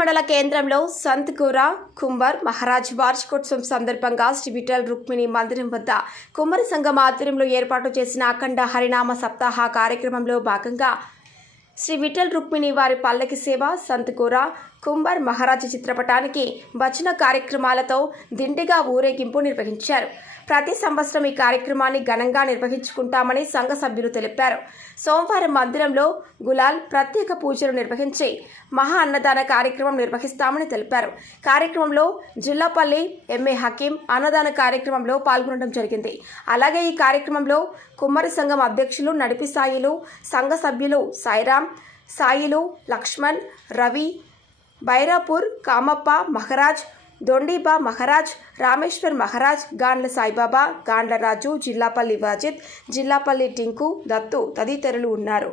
మండల కేంద్రంలో సంత్ కూర కుంభర్ మహారాజ్ వార్షికోత్సవం సందర్భంగా శ్రీ విఠల్ రుక్మిణి మందిరం వద్ద కుమ్మరి సంఘం ఆధ్వర్యంలో ఏర్పాటు చేసిన అఖండ హరినామ సప్తాహ కార్యక్రమంలో భాగంగా శ్రీ విఠల్ రుక్మిణి వారి పల్లకి సేవ సంత్ కూర కుంభర్ మహారాజ్ చిత్రపటానికి భజన కార్యక్రమాలతో దిండిగా ఊరేగింపు నిర్వహించారు. ప్రతి సంవత్సరం ఈ కార్యక్రమాన్ని ఘనంగా నిర్వహించుకుంటామని సంఘ సభ్యులు తెలిపారు. సోమవారం మందిరంలో గులాల్ ప్రత్యేక పూజలు నిర్వహించి మహా అన్నదాన కార్యక్రమం నిర్వహిస్తామని తెలిపారు. కార్యక్రమంలో జిల్లాపల్లి ఎంఏ హకీం అన్నదాన కార్యక్రమంలో పాల్గొనడం జరిగింది. అలాగే ఈ కార్యక్రమంలో కుమ్మరి సంఘం అధ్యక్షులు నడిపి సాయిలు, సంఘ సభ్యులు సాయిరాం, సాయిలు, లక్ష్మణ్, రవి, బైరాపూర్, కామప్ప మహారాజ్, దొండీబా మహారాజ్, రామేశ్వర్ మహారాజ్, గాండ్ల సాయిబాబా, గాండ్ల రాజు, జిల్లాపల్లి వాజిద్, జిల్లాపల్లి టింకు, దత్తు తదితరులు ఉన్నారు.